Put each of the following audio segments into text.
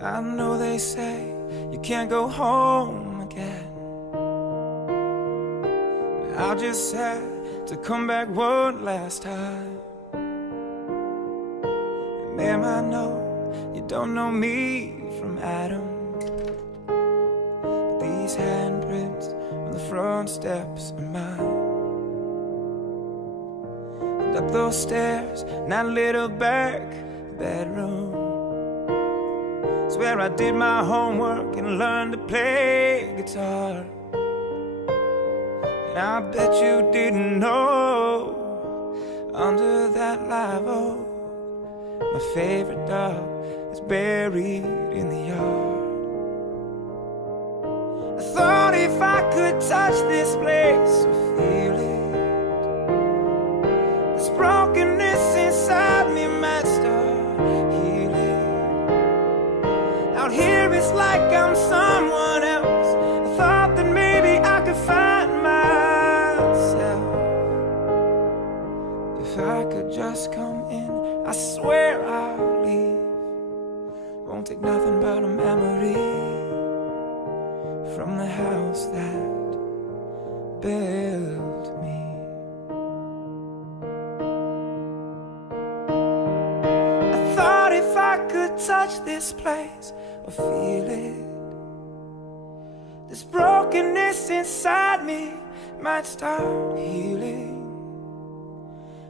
I know they say you can't go home again. I just had to come back one last time. And ma'am, I know you don't know me from Adam, but these handprints on the front steps are mine. And up those stairs in that little back bedroom is where I did my homework and learned to play guitar. And I bet you didn't know, under that live oak, my favorite dog is buried in the yard. I thought if I could touch this place or feel it, this brokenness inside me might start healing. Out here it's like I'm someone else. I thought that maybe I could find myself if I could just come in. I swear I'll leave. Won't take nothing but a memory from the house that built me. I thought if I could touch this place or feel it, this brokenness inside me might start healing.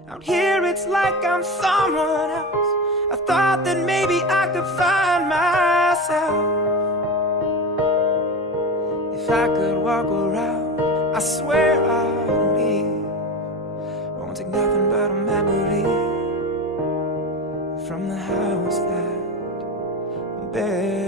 Out here it's like I'm someone else. I thought that maybe I could find myself if I could walk around. I swear I'll leave. Won't take nothing but a memory from the house that built